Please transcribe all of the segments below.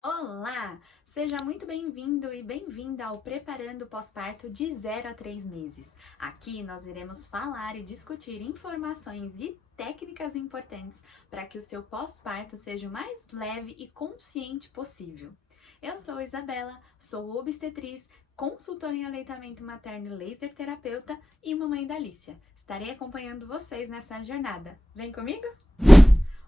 Olá! Seja muito bem-vindo e bem-vinda ao Preparando o Pós-Parto de 0 a 3 meses. Aqui nós iremos falar e discutir informações e técnicas importantes para que o seu pós-parto seja o mais leve e consciente possível. Eu sou Isabela, sou obstetriz, consultora em aleitamento materno e laser terapeuta e mamãe da Alicia. Estarei acompanhando vocês nessa jornada. Vem comigo?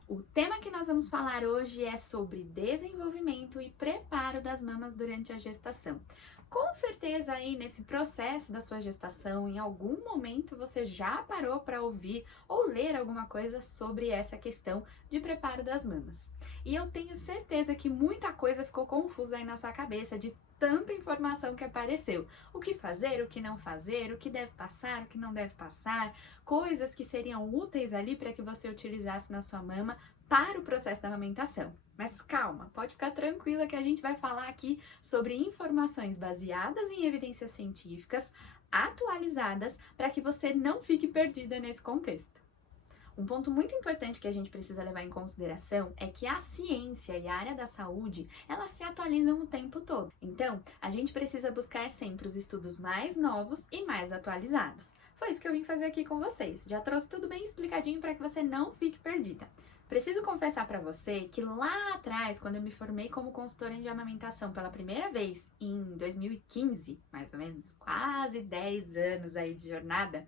O tema que nós vamos falar hoje é sobre desenvolvimento e preparo das mamas durante a gestação. Com certeza aí nesse processo da sua gestação, em algum momento você já parou para ouvir ou ler alguma coisa sobre essa questão de preparo das mamas. E eu tenho certeza que muita coisa ficou confusa aí na sua cabeça de tanta informação que apareceu. O que fazer, o que não fazer, o que deve passar, o que não deve passar, coisas que seriam úteis ali para que você utilizasse na sua mama para o processo da amamentação. Mas calma, pode ficar tranquila que a gente vai falar aqui sobre informações baseadas em evidências científicas, atualizadas, para que você não fique perdida nesse contexto. Um ponto muito importante que a gente precisa levar em consideração é que a ciência e a área da saúde, elas se atualizam o tempo todo. Então, a gente precisa buscar sempre os estudos mais novos e mais atualizados. Foi isso que eu vim fazer aqui com vocês. Já trouxe tudo bem explicadinho para que você não fique perdida. Preciso confessar para você que lá atrás, quando eu me formei como consultora de amamentação pela primeira vez, em 2015, mais ou menos, quase 10 anos aí de jornada,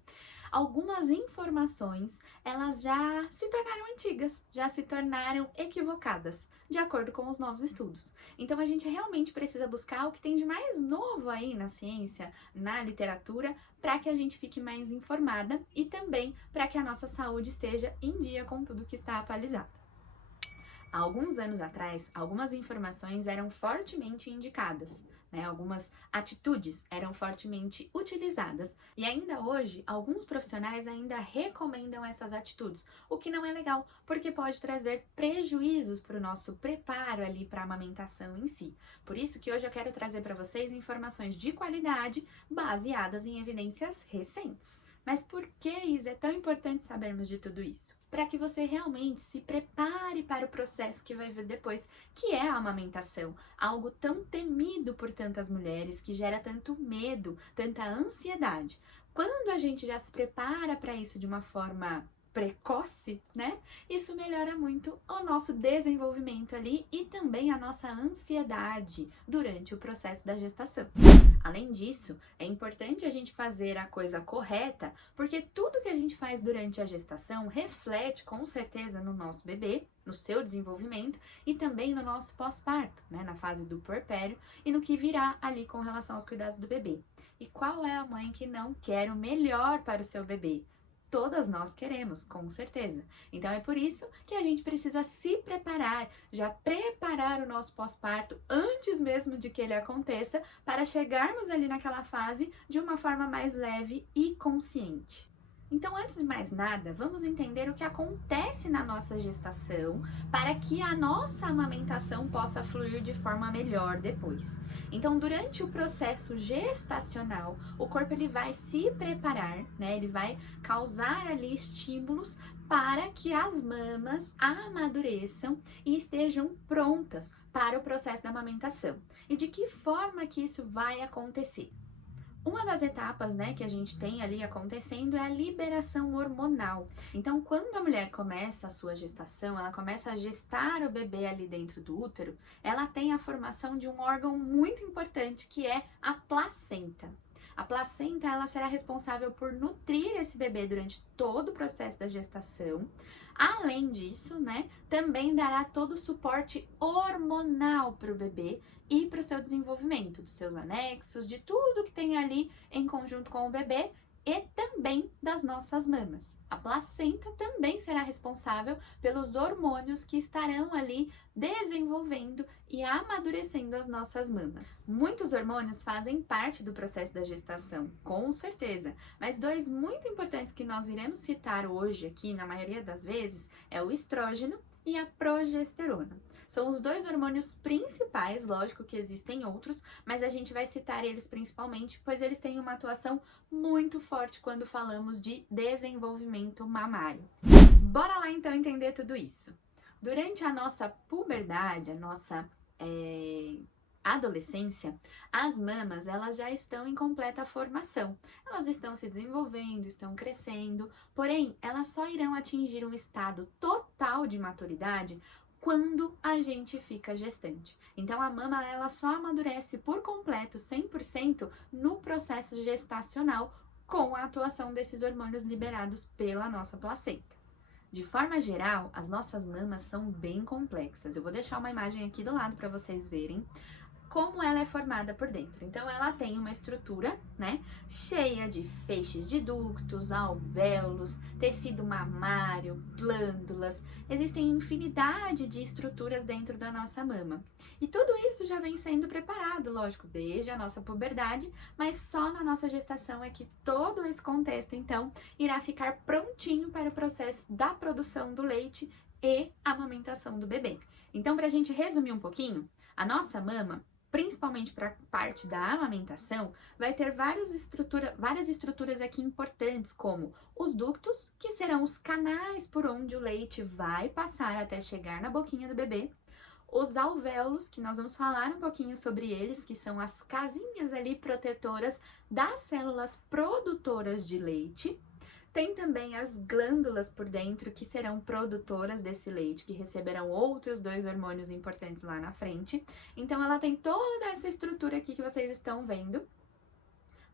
algumas informações, elas já se tornaram antigas, já se tornaram equivocadas, de acordo com os novos estudos. Então a gente realmente precisa buscar o que tem de mais novo aí na ciência, na literatura, para que a gente fique mais informada e também para que a nossa saúde esteja em dia com tudo que está atualizado. Há alguns anos atrás, algumas informações eram fortemente indicadas, né? Algumas atitudes eram fortemente utilizadas e ainda hoje, alguns profissionais ainda recomendam essas atitudes, o que não é legal, porque pode trazer prejuízos para o nosso preparo ali para a amamentação em si. Por isso que hoje eu quero trazer para vocês informações de qualidade baseadas em evidências recentes. Mas por que, Isa, é tão importante sabermos de tudo isso? Para que você realmente se prepare para o processo que vai vir depois, que é a amamentação, algo tão temido por tantas mulheres, que gera tanto medo, tanta ansiedade. Quando a gente já se prepara para isso de uma forma precoce, né? Isso melhora muito o nosso desenvolvimento ali e também a nossa ansiedade durante o processo da gestação. Além disso, é importante a gente fazer a coisa correta, porque tudo que a gente faz durante a gestação reflete com certeza no nosso bebê, no seu desenvolvimento e também no nosso pós-parto, né, na fase do puerpério e no que virá ali com relação aos cuidados do bebê. E qual é a mãe que não quer o melhor para o seu bebê? Todas nós queremos, com certeza. Então é por isso que a gente precisa se preparar, já preparar o nosso pós-parto antes mesmo de que ele aconteça, para chegarmos ali naquela fase de uma forma mais leve e consciente. Então, antes de mais nada, vamos entender o que acontece na nossa gestação para que a nossa amamentação possa fluir de forma melhor depois. Então, durante o processo gestacional, o corpo ele vai se preparar, né? Ele vai causar ali estímulos para que as mamas amadureçam e estejam prontas para o processo da amamentação. E de que forma que isso vai acontecer? Uma das etapas, né, que a gente tem ali acontecendo é a liberação hormonal. Então, quando a mulher começa a sua gestação, ela começa a gestar o bebê ali dentro do útero, ela tem a formação de um órgão muito importante que é a placenta. A placenta, ela será responsável por nutrir esse bebê durante todo o processo da gestação. Além disso, né, também dará todo o suporte hormonal para o bebê e para o seu desenvolvimento, dos seus anexos, de tudo que tem ali em conjunto com o bebê e também das nossas mamas. A placenta também será responsável pelos hormônios que estarão ali desenvolvendo e amadurecendo as nossas mamas. Muitos hormônios fazem parte do processo da gestação, com certeza, mas dois muito importantes que nós iremos citar hoje aqui, na maioria das vezes, é o estrógeno e a progesterona. São os dois hormônios principais, lógico que existem outros, mas a gente vai citar eles principalmente, pois eles têm uma atuação muito forte quando falamos de desenvolvimento mamário. Bora lá então entender tudo isso. Durante a nossa puberdade, a nossa adolescência, as mamas, elas já estão em completa formação. Elas estão se desenvolvendo, estão crescendo, porém, elas só irão atingir um estado total de maturidade quando a gente fica gestante. Então, a mama, ela só amadurece por completo, 100%, no processo gestacional, com a atuação desses hormônios liberados pela nossa placenta. De forma geral, as nossas mamas são bem complexas. Eu vou deixar uma imagem aqui do lado para vocês verem como ela é formada por dentro. Então, ela tem uma estrutura, né, cheia de feixes de ductos, alvéolos, tecido mamário, glândulas. Existem infinidade de estruturas dentro da nossa mama. E tudo isso já vem sendo preparado, lógico, desde a nossa puberdade, mas só na nossa gestação é que todo esse contexto, então, irá ficar prontinho para o processo da produção do leite e amamentação do bebê. Então, para a gente resumir um pouquinho, a nossa mama, principalmente para a parte da amamentação, vai ter várias estruturas aqui importantes, como os ductos, que serão os canais por onde o leite vai passar até chegar na boquinha do bebê, os alvéolos, que nós vamos falar um pouquinho sobre eles, que são as casinhas ali protetoras das células produtoras de leite. Tem também as glândulas por dentro, que serão produtoras desse leite, que receberão outros 2 hormônios importantes lá na frente. Então, ela tem toda essa estrutura aqui que vocês estão vendo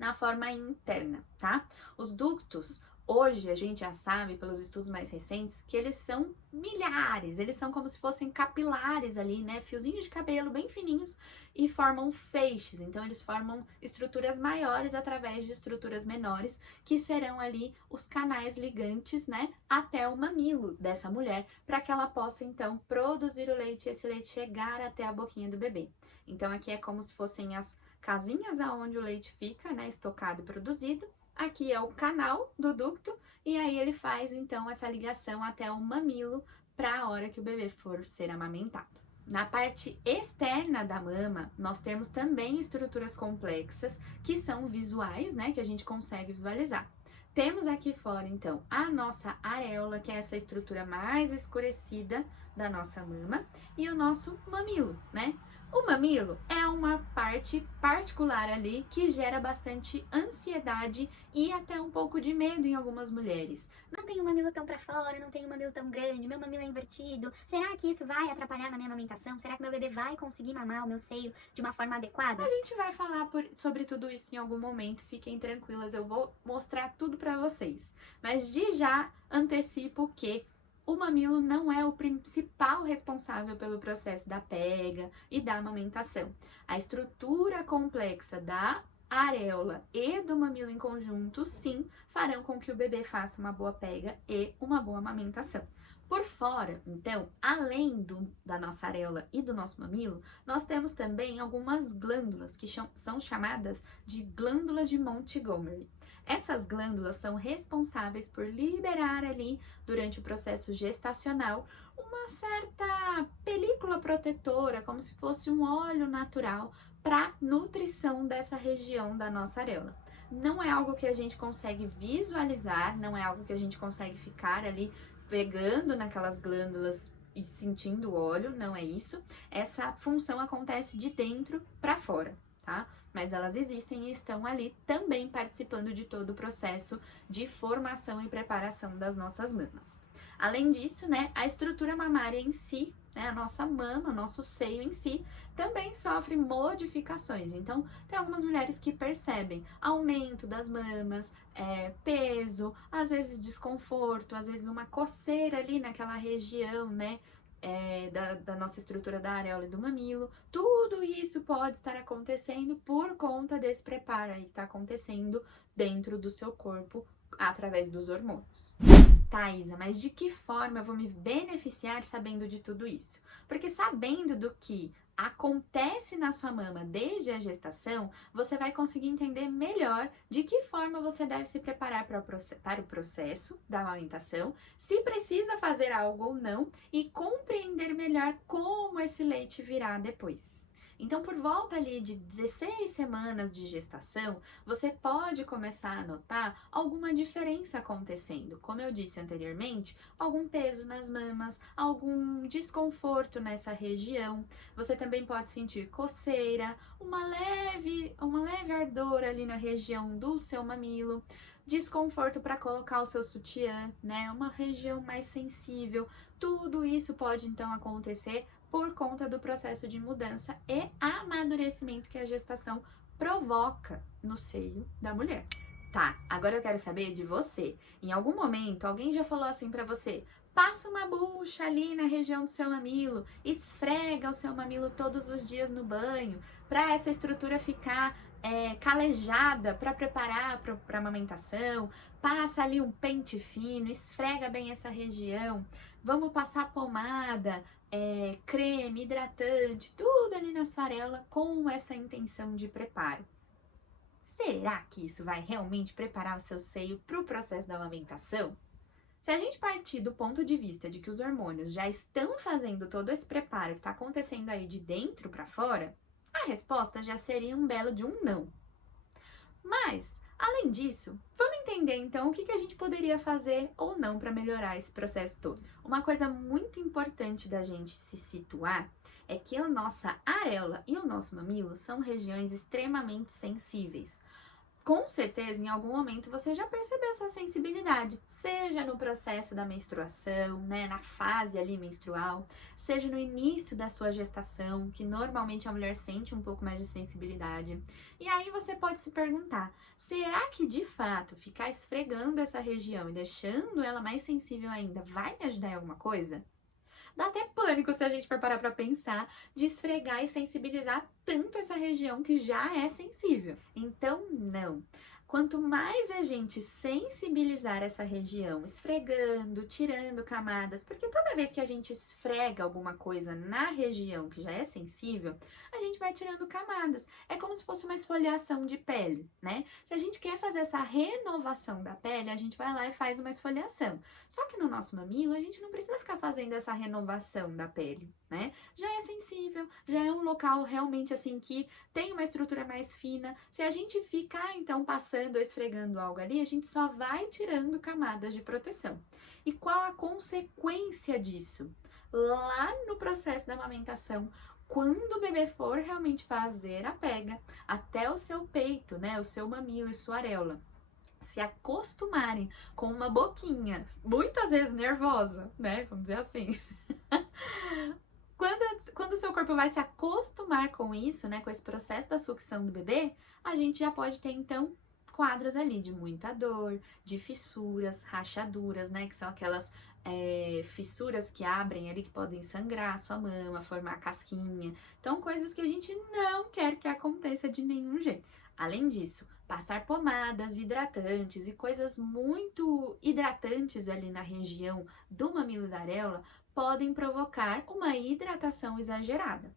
na forma interna, tá? Os ductos, hoje a gente já sabe, pelos estudos mais recentes, que eles são milhares, eles são como se fossem capilares ali, né? Fiozinhos de cabelo bem fininhos e formam feixes. Então, eles formam estruturas maiores através de estruturas menores, que serão ali os canais ligantes, né? Até o mamilo dessa mulher, para que ela possa, então, produzir o leite e esse leite chegar até a boquinha do bebê. Então, aqui é como se fossem as casinhas aonde o leite fica, né? Estocado e produzido. Aqui é o canal do ducto e aí ele faz então essa ligação até o mamilo para a hora que o bebê for ser amamentado. Na parte externa da mama, nós temos também estruturas complexas que são visuais, né, que a gente consegue visualizar. Temos aqui fora, então, a nossa areola, que é essa estrutura mais escurecida da nossa mama, e o nosso mamilo, né? O mamilo é uma parte particular ali que gera bastante ansiedade e até um pouco de medo em algumas mulheres. Não tenho mamilo tão pra fora, não tenho mamilo tão grande, meu mamilo é invertido. Será que isso vai atrapalhar na minha amamentação? Será que meu bebê vai conseguir mamar o meu seio de uma forma adequada? A gente vai falar sobre tudo isso em algum momento, fiquem tranquilas, eu vou mostrar tudo pra vocês. Mas de já antecipo que o mamilo não é o principal responsável pelo processo da pega e da amamentação. A estrutura complexa da areola e do mamilo em conjunto, sim, farão com que o bebê faça uma boa pega e uma boa amamentação. Por fora, então, além da nossa areola e do nosso mamilo, nós temos também algumas glândulas que são chamadas de glândulas de Montgomery. Essas glândulas são responsáveis por liberar ali, durante o processo gestacional, uma certa película protetora, como se fosse um óleo natural, para nutrição dessa região da nossa areola. Não é algo que a gente consegue visualizar, não é algo que a gente consegue ficar ali pegando naquelas glândulas e sentindo o óleo, não é isso. Essa função acontece de dentro para fora, tá? Mas elas existem e estão ali também participando de todo o processo de formação e preparação das nossas mamas. Além disso, né, a estrutura mamária em si, né, a nossa mama, o nosso seio em si, também sofre modificações. Então, tem algumas mulheres que percebem aumento das mamas, peso, às vezes desconforto, às vezes uma coceira ali naquela região, né, da nossa estrutura da areola e do mamilo. Tudo isso pode estar acontecendo por conta desse preparo aí que está acontecendo dentro do seu corpo através dos hormônios. Thaisa, mas de que forma eu vou me beneficiar sabendo de tudo isso? Porque sabendo do que acontece na sua mama desde a gestação, você vai conseguir entender melhor de que forma você deve se preparar para o processo da amamentação, se precisa fazer algo ou não, e compreender melhor como esse leite virá depois. Então, por volta ali de 16 semanas de gestação, você pode começar a notar alguma diferença acontecendo. Como eu disse anteriormente, algum peso nas mamas, algum desconforto nessa região. Você também pode sentir coceira, uma leve ardor ali na região do seu mamilo, desconforto para colocar o seu sutiã, né? Uma região mais sensível. Tudo isso pode então acontecer por conta do processo de mudança e amadurecimento que a gestação provoca no seio da mulher. Tá, agora eu quero saber de você. Em algum momento, alguém já falou assim pra você: passa uma bucha ali na região do seu mamilo, esfrega o seu mamilo todos os dias no banho, pra essa estrutura ficar calejada para preparar para amamentação, passa ali um pente fino, esfrega bem essa região, vamos passar pomada, creme, hidratante, tudo ali na sua areola com essa intenção de preparo. Será que isso vai realmente preparar o seu seio para o processo da amamentação? Se a gente partir do ponto de vista de que os hormônios já estão fazendo todo esse preparo que está acontecendo aí de dentro para fora, a resposta já seria um belo de um não. Mas, além disso, vamos entender então o que a gente poderia fazer ou não para melhorar esse processo todo. Uma coisa muito importante da gente se situar é que a nossa areola e o nosso mamilo são regiões extremamente sensíveis. Com certeza, em algum momento você já percebeu essa sensibilidade, seja no processo da menstruação, né, na fase ali menstrual, seja no início da sua gestação, que normalmente a mulher sente um pouco mais de sensibilidade. E aí você pode se perguntar, será que de fato ficar esfregando essa região e deixando ela mais sensível ainda vai me ajudar em alguma coisa? Dá até pânico se a gente for parar pra pensar de esfregar e sensibilizar tanto essa região que já é sensível. Então, não. Quanto mais a gente sensibilizar essa região, esfregando, tirando camadas, porque toda vez que a gente esfrega alguma coisa na região que já é sensível, a gente vai tirando camadas. É como se fosse uma esfoliação de pele, né? Se a gente quer fazer essa renovação da pele, a gente vai lá e faz uma esfoliação. Só que no nosso mamilo, a gente não precisa ficar fazendo essa renovação da pele, né? Já é sensível, já é um local realmente assim que tem uma estrutura mais fina. Se a gente ficar então passando ou esfregando algo ali, a gente só vai tirando camadas de proteção. E qual a consequência disso? Lá no processo da amamentação, quando o bebê for realmente fazer a pega até o seu peito, né, o seu mamilo e sua areola, se acostumarem com uma boquinha, muitas vezes nervosa, né, vamos dizer assim. Quando o seu corpo vai se acostumar com isso, né, com esse processo da sucção do bebê, a gente já pode ter então quadros ali de muita dor, de fissuras, rachaduras, né, que são aquelas fissuras que abrem ali, que podem sangrar a sua mama, formar casquinha. Então, coisas que a gente não quer que aconteça de nenhum jeito. Além disso, passar pomadas hidratantes e coisas muito hidratantes ali na região do mamilo da areola podem provocar uma hidratação exagerada.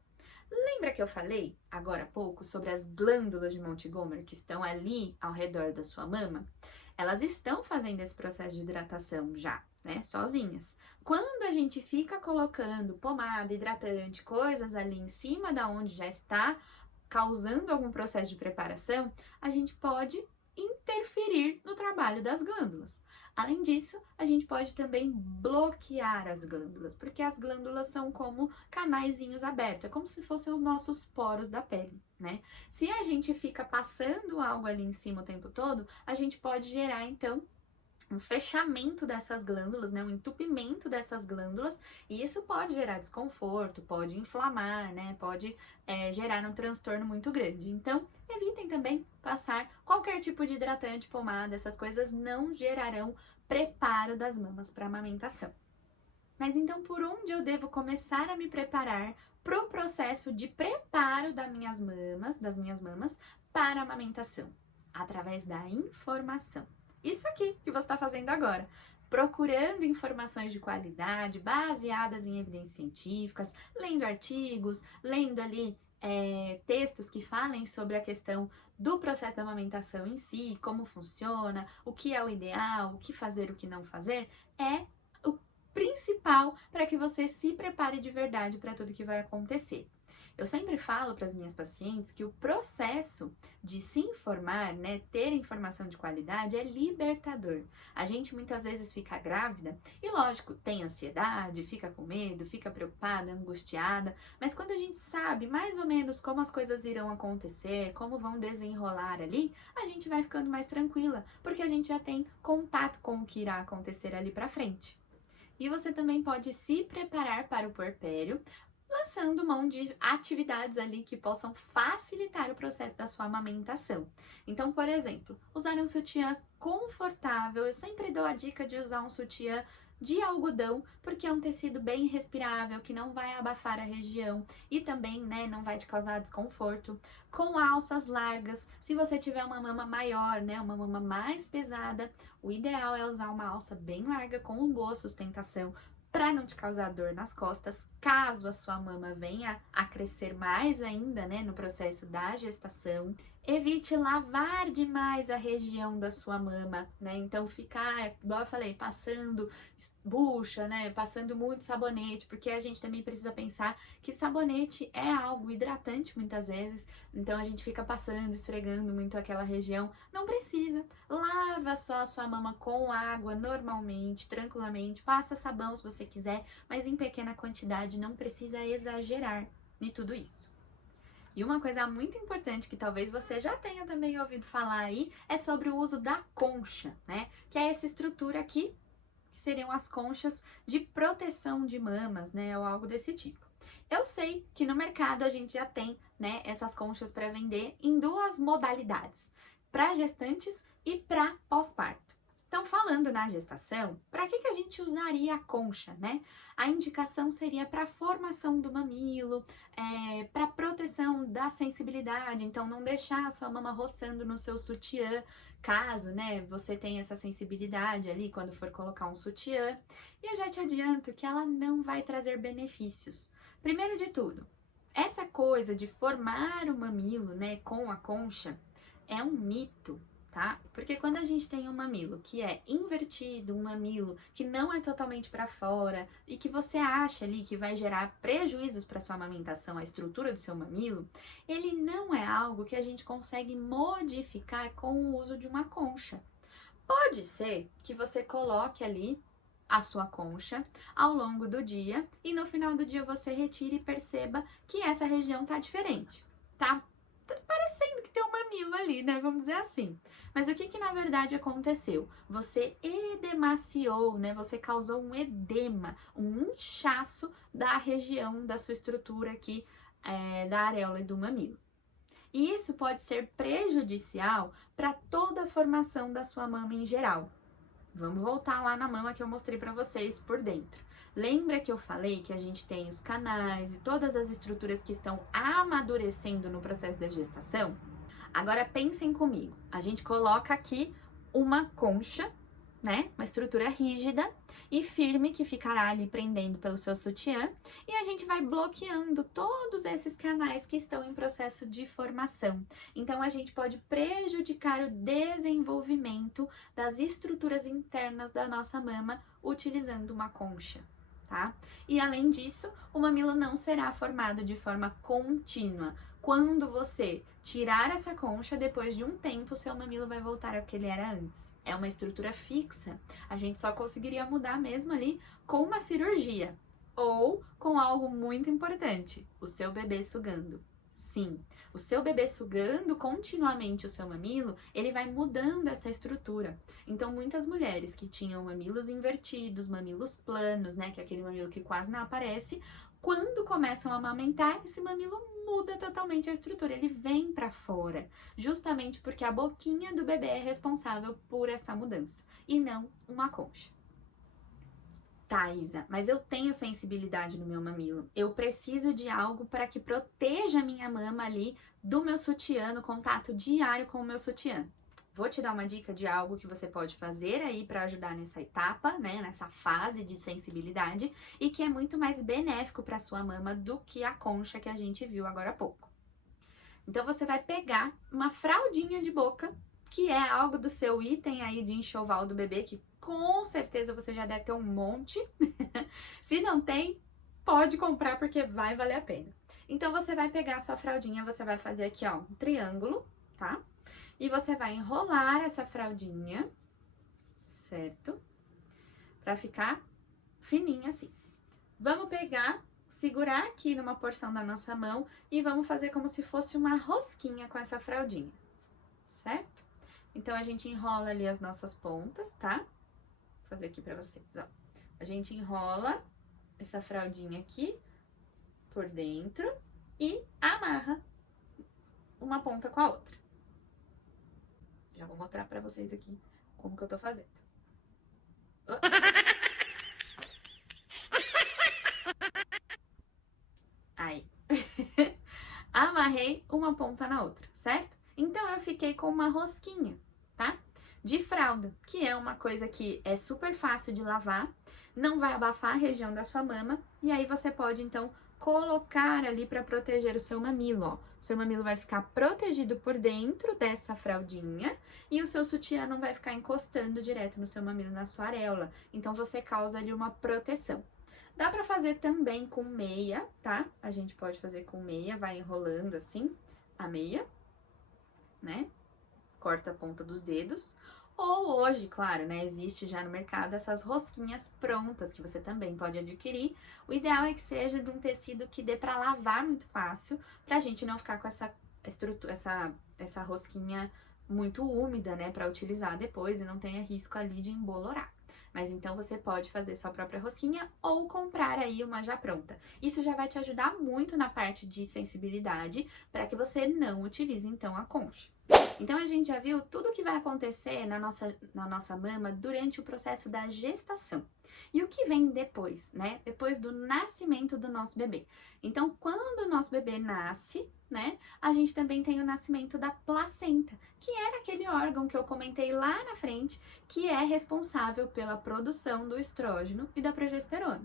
Lembra que eu falei agora há pouco sobre as glândulas de Montgomery que estão ali ao redor da sua mama? Elas estão fazendo esse processo de hidratação já, né, sozinhas. Quando a gente fica colocando pomada, hidratante, coisas ali em cima da onde já está causando algum processo de preparação, a gente pode interferir no trabalho das glândulas. Além disso, a gente pode também bloquear as glândulas, porque as glândulas são como canaizinhos abertos, é como se fossem os nossos poros da pele, né? Se a gente fica passando algo ali em cima o tempo todo, a gente pode gerar, então, um fechamento dessas glândulas, né, um entupimento dessas glândulas, e isso pode gerar desconforto, pode inflamar, né, pode gerar um transtorno muito grande. Então, evitem também passar qualquer tipo de hidratante, pomada, essas coisas não gerarão preparo das mamas para amamentação. Mas então, por onde eu devo começar a me preparar para o processo de preparo das minhas mamas para a amamentação? Através da informação. Isso aqui que você está fazendo agora, procurando informações de qualidade, baseadas em evidências científicas, lendo artigos, lendo ali textos que falem sobre a questão do processo da amamentação em si, como funciona, o que é o ideal, o que fazer, o que não fazer, é o principal para que você se prepare de verdade para tudo que vai acontecer. Eu sempre falo para as minhas pacientes que o processo de se informar, né, ter informação de qualidade é libertador. A gente muitas vezes fica grávida e, lógico, tem ansiedade, fica com medo, fica preocupada, angustiada, mas quando a gente sabe mais ou menos como as coisas irão acontecer, como vão desenrolar ali, a gente vai ficando mais tranquila, porque a gente já tem contato com o que irá acontecer ali para frente. E você também pode se preparar para o puerpério, lançando mão de atividades ali que possam facilitar o processo da sua amamentação. Então, por exemplo, usar um sutiã confortável. Eu sempre dou a dica de usar um sutiã de algodão, porque é um tecido bem respirável, que não vai abafar a região e também, né, não vai te causar desconforto. Com alças largas, se você tiver uma mama maior, né, uma mama mais pesada, o ideal é usar uma alça bem larga com boa sustentação, para não te causar dor nas costas, caso a sua mama venha a crescer mais ainda, né, no processo da gestação. Evite lavar demais a região da sua mama, né, então ficar, igual eu falei, passando bucha, né, passando muito sabonete, porque a gente também precisa pensar que sabonete é algo hidratante muitas vezes, então a gente fica passando, esfregando muito aquela região, não precisa. Lava só a sua mama com água normalmente, tranquilamente, passa sabão se você quiser, mas em pequena quantidade, não precisa exagerar em tudo isso. E uma coisa muito importante que talvez você já tenha também ouvido falar aí é sobre o uso da concha, né? Que é essa estrutura aqui, que seriam as conchas de proteção de mamas, né? Ou algo desse tipo. Eu sei que no mercado a gente já tem, né, essas conchas para vender em duas modalidades, para gestantes e para pós-parto. Então, falando na gestação, para que a gente usaria a concha, né? A indicação seria para formação do mamilo, para proteção da sensibilidade, então não deixar a sua mama roçando no seu sutiã, caso, né, você tenha essa sensibilidade ali quando for colocar um sutiã. E eu já te adianto que ela não vai trazer benefícios. Primeiro de tudo, essa coisa de formar o mamilo, né, com a concha, é um mito, tá? Porque quando a gente tem um mamilo que é invertido, um mamilo que não é totalmente para fora e que você acha ali que vai gerar prejuízos para sua amamentação, a estrutura do seu mamilo, ele não é algo que a gente consegue modificar com o uso de uma concha. Pode ser que você coloque ali a sua concha ao longo do dia e no final do dia você retire e perceba que essa região tá diferente, tá? Parecendo que tem um mamilo ali, né? Vamos dizer assim. Mas o que na verdade aconteceu? Você edemaciou, né? Você causou um edema, um inchaço da região da sua estrutura aqui, da areola e do mamilo. E isso pode ser prejudicial para toda a formação da sua mama em geral. Vamos voltar lá na mama que eu mostrei para vocês por dentro. Lembra que eu falei que a gente tem os canais e todas as estruturas que estão amadurecendo no processo da gestação? Agora pensem comigo. A gente coloca aqui uma concha, né? Uma estrutura rígida e firme que ficará ali prendendo pelo seu sutiã e a gente vai bloqueando todos esses canais que estão em processo de formação. Então a gente pode prejudicar o desenvolvimento das estruturas internas da nossa mama utilizando uma concha, tá? E além disso, o mamilo não será formado de forma contínua. Quando você tirar essa concha, depois de um tempo, seu mamilo vai voltar ao que ele era antes. É uma estrutura fixa, a gente só conseguiria mudar mesmo ali com uma cirurgia ou com algo muito importante, o seu bebê sugando. Sim, o seu bebê sugando continuamente o seu mamilo, ele vai mudando essa estrutura. Então, muitas mulheres que tinham mamilos invertidos, mamilos planos, né, que é aquele mamilo que quase não aparece, quando começam a amamentar, esse mamilo muda totalmente a estrutura, ele vem para fora, justamente porque a boquinha do bebê é responsável por essa mudança, e não uma concha. Tá, Isa, mas eu tenho sensibilidade no meu mamilo, eu preciso de algo para que proteja a minha mama ali do meu sutiã, no contato diário com o meu sutiã. Vou te dar uma dica de algo que você pode fazer aí para ajudar nessa etapa, né, nessa fase de sensibilidade e que é muito mais benéfico para sua mama do que a concha que a gente viu agora há pouco. Então você vai pegar uma fraldinha de boca, que é algo do seu item aí de enxoval do bebê, que com certeza você já deve ter um monte. Se não tem, pode comprar porque vai valer a pena. Então, você vai pegar a sua fraldinha, você vai fazer aqui, ó, um triângulo, tá? E você vai enrolar essa fraldinha, certo? Pra ficar fininha assim. Vamos pegar, segurar aqui numa porção da nossa mão e vamos fazer como se fosse uma rosquinha com essa fraldinha, certo? Então, a gente enrola ali as nossas pontas, tá? Vou fazer aqui pra vocês, ó. A gente enrola essa fraldinha aqui por dentro e amarra uma ponta com a outra. Já vou mostrar pra vocês aqui como que eu tô fazendo. Aí. Amarrei uma ponta na outra, certo? Então, eu fiquei com uma rosquinha, tá? De fralda, que é uma coisa que é super fácil de lavar, não vai abafar a região da sua mama, e aí você pode, então, colocar ali para proteger o seu mamilo, ó. O seu mamilo vai ficar protegido por dentro dessa fraldinha e o seu sutiã não vai ficar encostando direto no seu mamilo, na sua areola. Então, você causa ali uma proteção. Dá pra fazer também com meia, tá? A gente pode fazer com meia, vai enrolando assim a meia, né? Corta a ponta dos dedos. Ou hoje, claro, né, existe já no mercado essas rosquinhas prontas que você também pode adquirir. O ideal é que seja de um tecido que dê pra lavar muito fácil, pra gente não ficar com essa estrutura, essa rosquinha muito úmida, né, pra utilizar depois e não tenha risco ali de embolorar. Mas então você pode fazer sua própria rosquinha ou comprar aí uma já pronta. Isso já vai te ajudar muito na parte de sensibilidade para que você não utilize então a concha. Então a gente já viu tudo o que vai acontecer na nossa mama durante o processo da gestação. E o que vem depois, né? Depois do nascimento do nosso bebê. Então, quando o nosso bebê nasce, né? A gente também tem o nascimento da placenta, que era aquele órgão que eu comentei lá na frente, que é responsável pela produção do estrógeno e da progesterona.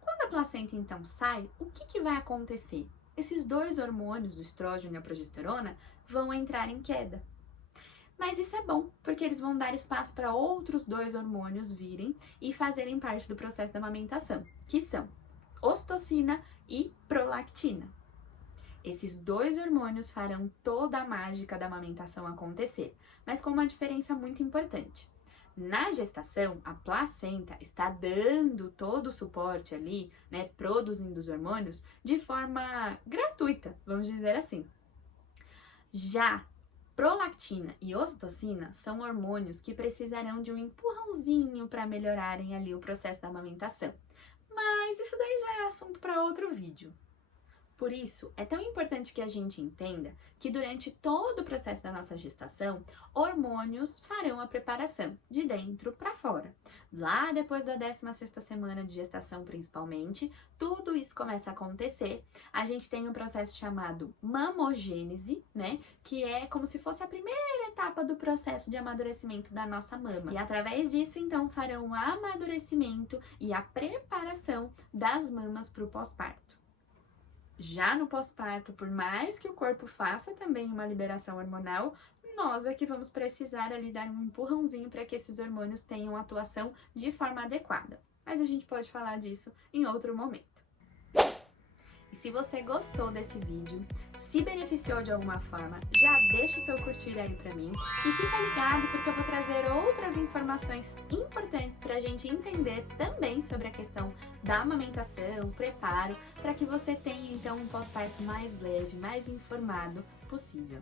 Quando a placenta então sai, o que vai acontecer? Esses dois hormônios, o estrógeno e a progesterona, vão entrar em queda. Mas isso é bom, porque eles vão dar espaço para outros dois hormônios virem e fazerem parte do processo da amamentação, que são ocitocina e prolactina. Esses dois hormônios farão toda a mágica da amamentação acontecer, mas com uma diferença muito importante. Na gestação, a placenta está dando todo o suporte ali, né, produzindo os hormônios de forma gratuita, vamos dizer assim. Já prolactina e ocitocina são hormônios que precisarão de um empurrãozinho para melhorarem ali o processo da amamentação. Mas isso daí já é assunto para outro vídeo. Por isso, é tão importante que a gente entenda que durante todo o processo da nossa gestação, hormônios farão a preparação de dentro para fora. Lá depois da 16ª semana de gestação, principalmente, tudo isso começa a acontecer. A gente tem um processo chamado mamogênese, né? Que é como se fosse a primeira etapa do processo de amadurecimento da nossa mama. E através disso, então, farão o amadurecimento e a preparação das mamas para o pós-parto. Já no pós-parto, por mais que o corpo faça também uma liberação hormonal, nós é que vamos precisar ali dar um empurrãozinho para que esses hormônios tenham atuação de forma adequada. Mas a gente pode falar disso em outro momento. E se você gostou desse vídeo, se beneficiou de alguma forma, já deixa o seu curtir aí pra mim e fica ligado porque eu vou trazer outras informações importantes pra gente entender também sobre a questão da amamentação, preparo, para que você tenha então um pós-parto mais leve, mais informado possível.